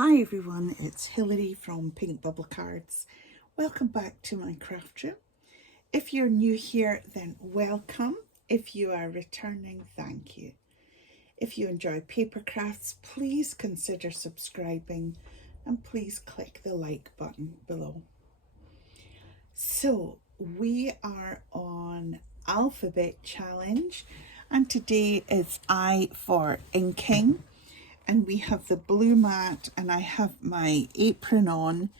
Hi everyone, it's Hilary from Pink Bubble Cards. Welcome back to my craft room. If you're new here, then welcome. If you are returning, thank you. If you enjoy paper crafts, please consider subscribing and please click the like button below. So we are on Alphabet Challenge and today is I for inking. And we have the blue mat and I have my apron on,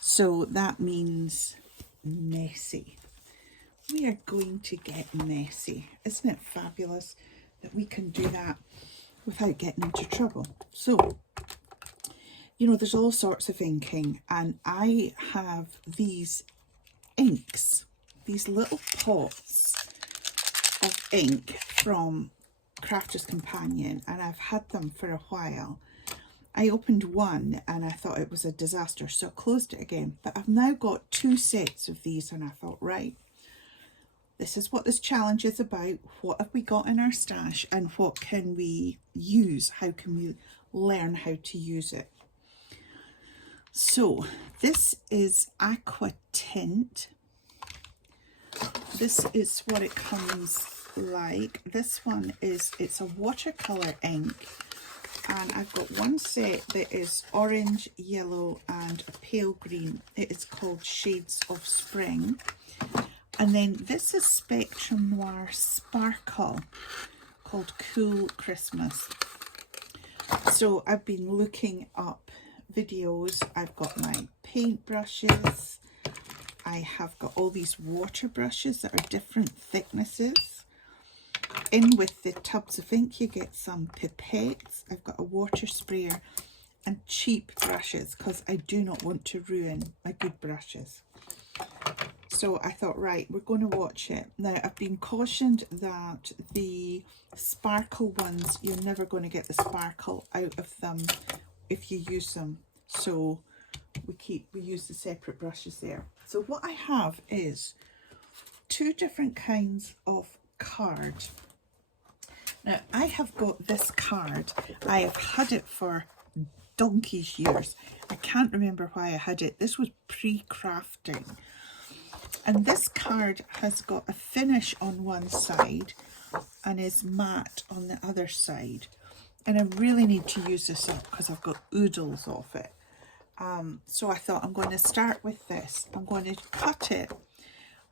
so that means messy. We are going to get messy. Isn't it fabulous that we can do that without getting into trouble? So, you know, there's all sorts of inking, and I have these inks, these little pots of ink from Crafter's Companion, and I've had them for a while. I opened one and I thought it was a disaster, so I closed it again. But I've now got two sets of these, and I thought, right, this is what this challenge is about. What have we got in our stash and what can we use? How can we learn how to use it? So this is Aqua Tint. This is what it comes like. This one is, it's a watercolor ink, and I've got one set that is orange, yellow and a pale green. It is called Shades of Spring. And then this is Spectrum Noir Sparkle called Cool Christmas. So I've been looking up videos. I've got my paint brushes. I have got all these water brushes that are different thicknesses. In with the tubs of ink you get some pipettes. I've got a water sprayer and cheap brushes because I do not want to ruin my good brushes. So I thought, right, we're going to watch it. Now, I've been cautioned that the sparkle ones, you're never going to get the sparkle out of them if you use them. So we use the separate brushes there. So what I have is two different kinds of card. Now, I have got this card. I have had it for donkey's years. I can't remember why I had it. This was pre-crafting. And this card has got a finish on one side and is matte on the other side. And I really need to use this up because I've got oodles of it. So I thought I'm going to start with this. I'm going to cut it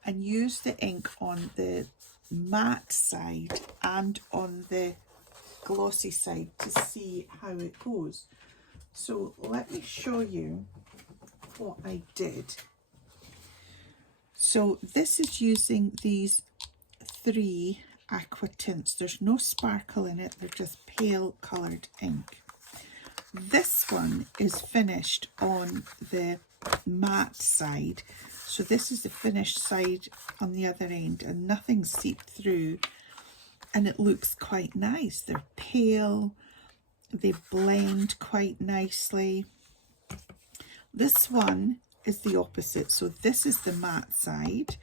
and use the ink on the matte side and on the glossy side to see how it goes. So let me show you what I did. So this is using these three aqua tints. There's no sparkle in it, they're just pale coloured ink. This one is finished on the matte side. So this is the finished side on the other end, and nothing seeped through, and it looks quite nice. They're pale, they blend quite nicely. This one is the opposite. So this is the matte side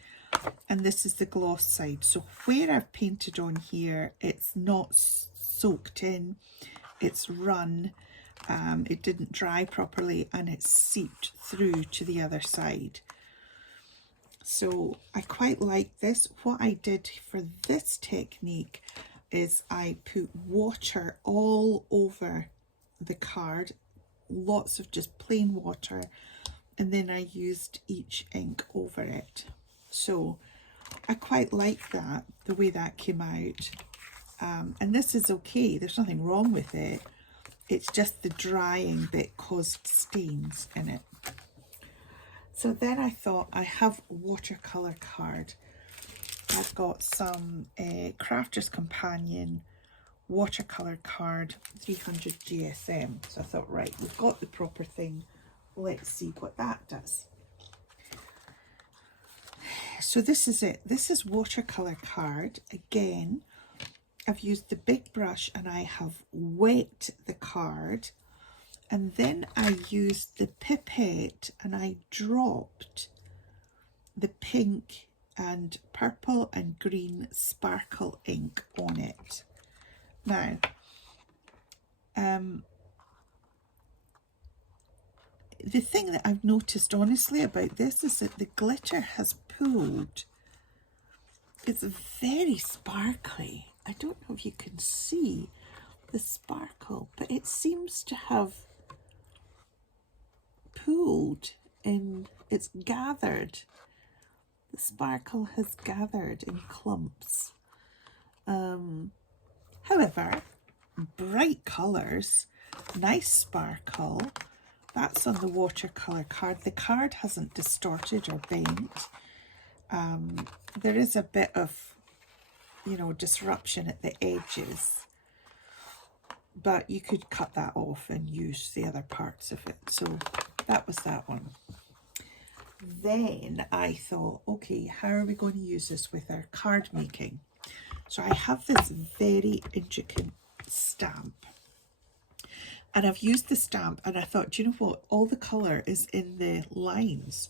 and this is the gloss side. So where I've painted on here, it's not soaked in, it's run. It didn't dry properly and it seeped through to the other side. So I quite like this. What I did for this technique is I put water all over the card, lots of just plain water, and then I used each ink over it. So I quite like that, the way that came out. And this is okay, there's nothing wrong with it. It's just the drying bit caused stains in it. So then I thought, I have watercolor card. I've got some Crafter's Companion watercolor card 300 GSM. So I thought, right, we've got the proper thing. Let's see what that does. So this is it. This is watercolor card. Again, I've used the big brush and I have wet the card, and then I used the pipette and I dropped the pink and purple and green sparkle ink on it. Now, the thing that I've noticed honestly about this is that the glitter has pulled. It's very sparkly. I don't know if you can see the sparkle, but it seems to have pooled in, it's gathered. The sparkle has gathered in clumps. However, bright colours, nice sparkle. That's on the watercolour card. The card hasn't distorted or bent. There is a bit of, you know, disruption at the edges, but you could cut that off and use the other parts of it. So that was that one. Then I thought, okay, how are we going to use this with our card making? So I have this very intricate stamp, and I've used the stamp, and I thought, do you know what? All the colour is in the lines.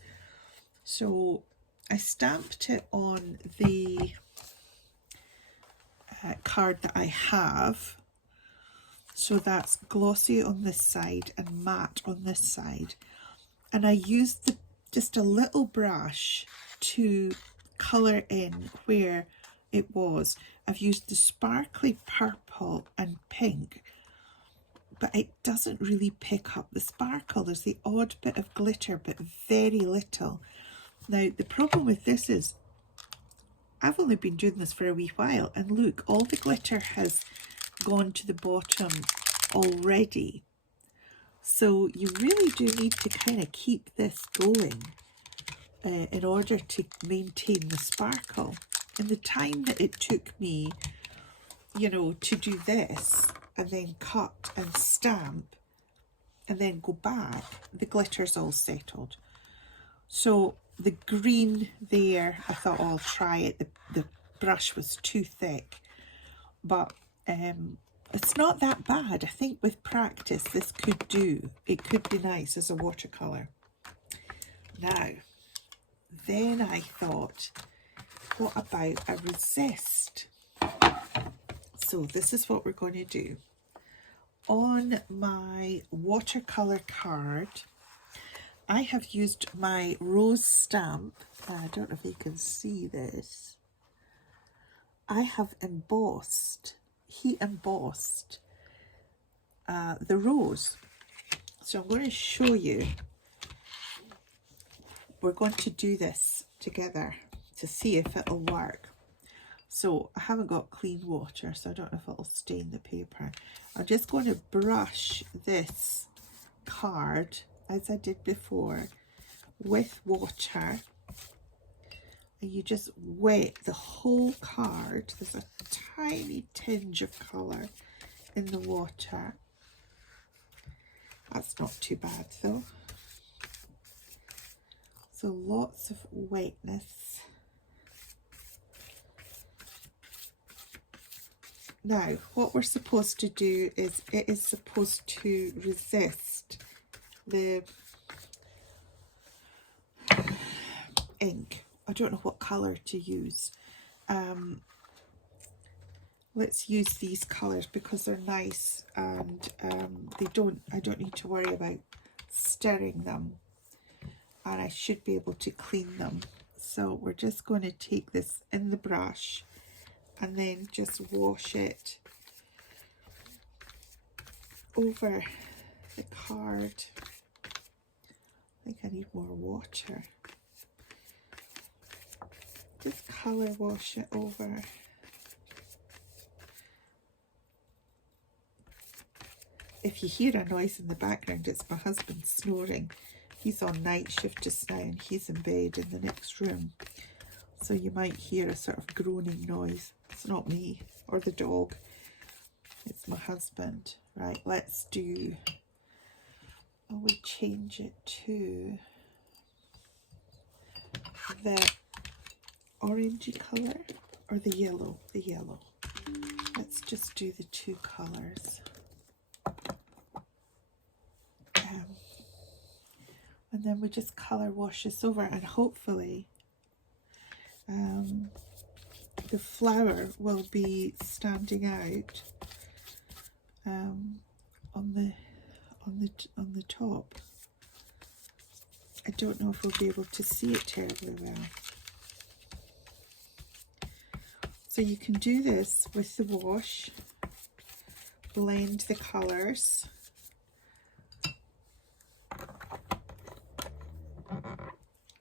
So I stamped it on the card that I have. So that's glossy on this side and matte on this side. And I used just a little brush to colour in where it was. I've used the sparkly purple and pink, but it doesn't really pick up the sparkle. There's the odd bit of glitter, but very little. Now, the problem with this is I've only been doing this for a wee while, and look, all the glitter has gone to the bottom already. So you really do need to kind of keep this going in order to maintain the sparkle. And the time that it took me, you know, to do this and then cut and stamp and then go back, the glitter's all settled. So the green there, I thought, oh, I'll try it. The brush was too thick, but it's not that bad. I think with practice this could do. It could be nice as a watercolour. Now, then I thought, what about a resist? So this is what we're going to do. On my watercolour card, I have used my rose stamp. I don't know if you can see this. I have embossed, heat embossed the rose. So I'm going to show you. We're going to do this together to see if it'll work. So I haven't got clean water, so I don't know if it'll stain the paper. I'm just going to brush this card, as I did before, with water. And you just wet the whole card. There's a tiny tinge of colour in the water. That's not too bad though. So lots of wetness. Now, what we're supposed to do is, it is supposed to resist the ink. I don't know what colour to use. Let's use these colours because they're nice, and I don't need to worry about stirring them, and I should be able to clean them. So we're just going to take this in the brush and then just wash it over the card. I think I need more water. Just colour wash it over. If you hear a noise in the background, it's my husband snoring. He's on night shift just now and he's in bed in the next room. So you might hear a sort of groaning noise. It's not me or the dog. It's my husband. Right, let's do... I will change it to the orangey colour or the yellow. The yellow. Let's just do the two colours. And then we just colour wash this over, and hopefully the flower will be standing out on the top. I don't know if we'll be able to see it terribly well. So you can do this with the wash, blend the colours,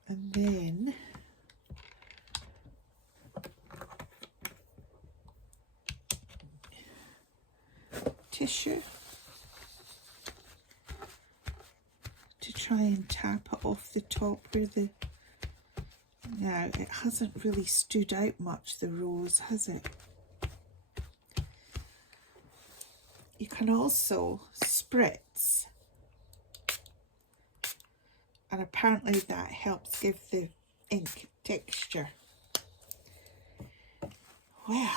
and then tissue to try and tap it off the top where the... Now, it hasn't really stood out much, the rose, has it? You can also spritz, and apparently that helps give the ink texture. Well,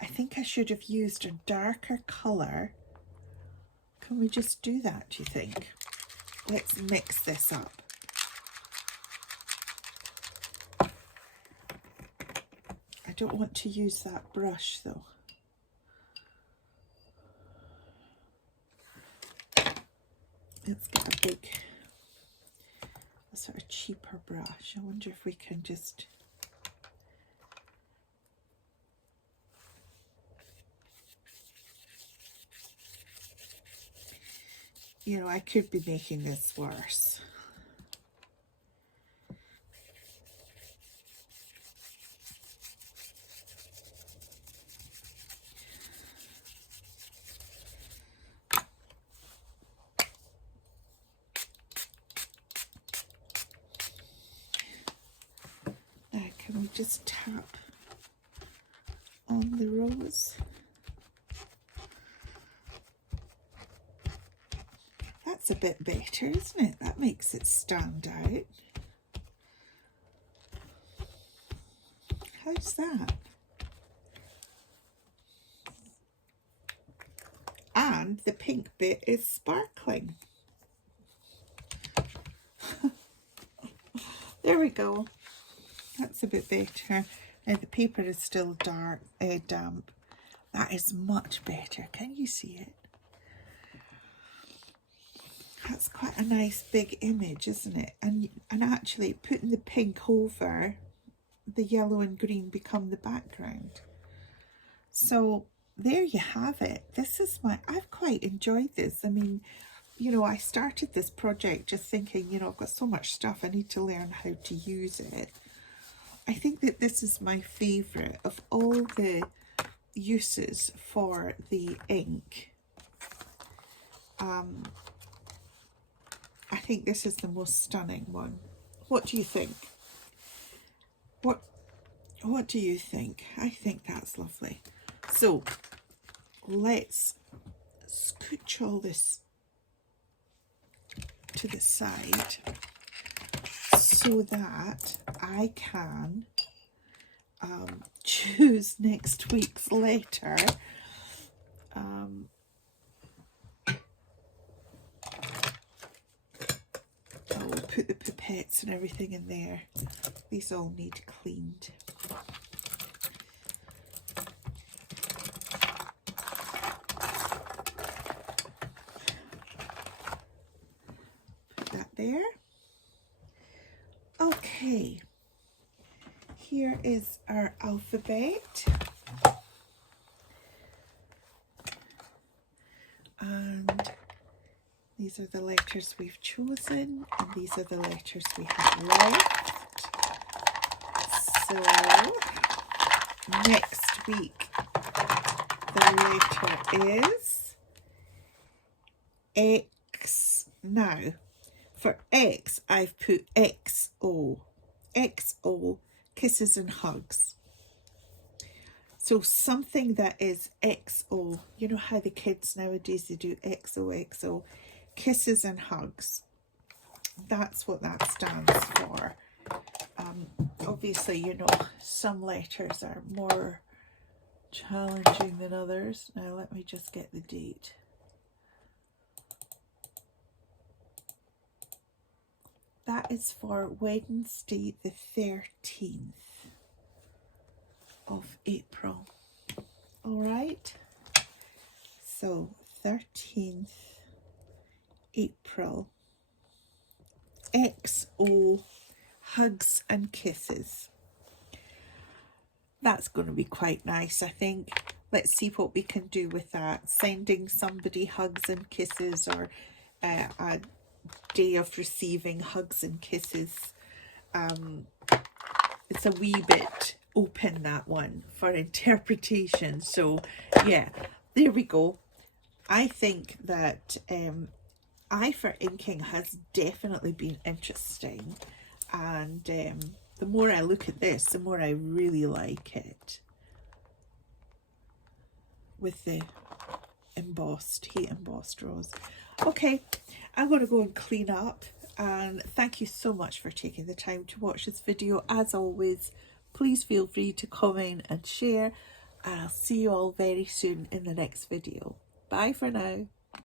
I think I should have used a darker colour. Can we just do that, do you think? Let's mix this up. I don't want to use that brush though. Let's get a big, a sort of cheaper brush. I wonder if we can just... You know, I could be making this worse. Now, can we just tap on the rose? That's a bit better, isn't it? That makes it stand out. How's that? And the pink bit is sparkling. There we go. That's a bit better. Now the paper is still dark, damp. That is much better. Can you see it? That's quite a nice big image, isn't it? And actually putting the pink over, the yellow and green become the background. So there you have it. This is I've quite enjoyed this. I mean, you know, I started this project just thinking, you know, I've got so much stuff, I need to learn how to use it. I think that this is my favourite of all the uses for the ink. I think this is the most stunning one. What do you think? What do you think? I think that's lovely. So let's scooch all this to the side so that I can choose next week's letter. I'll put the pipettes and everything in there. These all need cleaned. Put that there. Okay, here is our alphabet. And these are the letters we've chosen, and these are the letters we have left. So next week the letter is X. Now for X I've put XO. XO, kisses and hugs. So something that is XO, you know how the kids nowadays, they do XOXO, kisses and hugs. That's what that stands for. Obviously, you know, some letters are more challenging than others. Now let me just get the date. That is for Wednesday the 13th of April. All right. So 13th April XO Hugs and Kisses. That's going to be quite nice, I think. Let's see what we can do with that. Sending somebody hugs and kisses, or a day of receiving hugs and kisses. It's a wee bit open, that one, for interpretation. So yeah, there we go. I think that Eye for Inking has definitely been interesting, and the more I look at this, the more I really like it, with the heat embossed rose. Okay, I'm going to go and clean up, and thank you so much for taking the time to watch this video. As always, please feel free to comment and share, and I'll see you all very soon in the next video. Bye for now.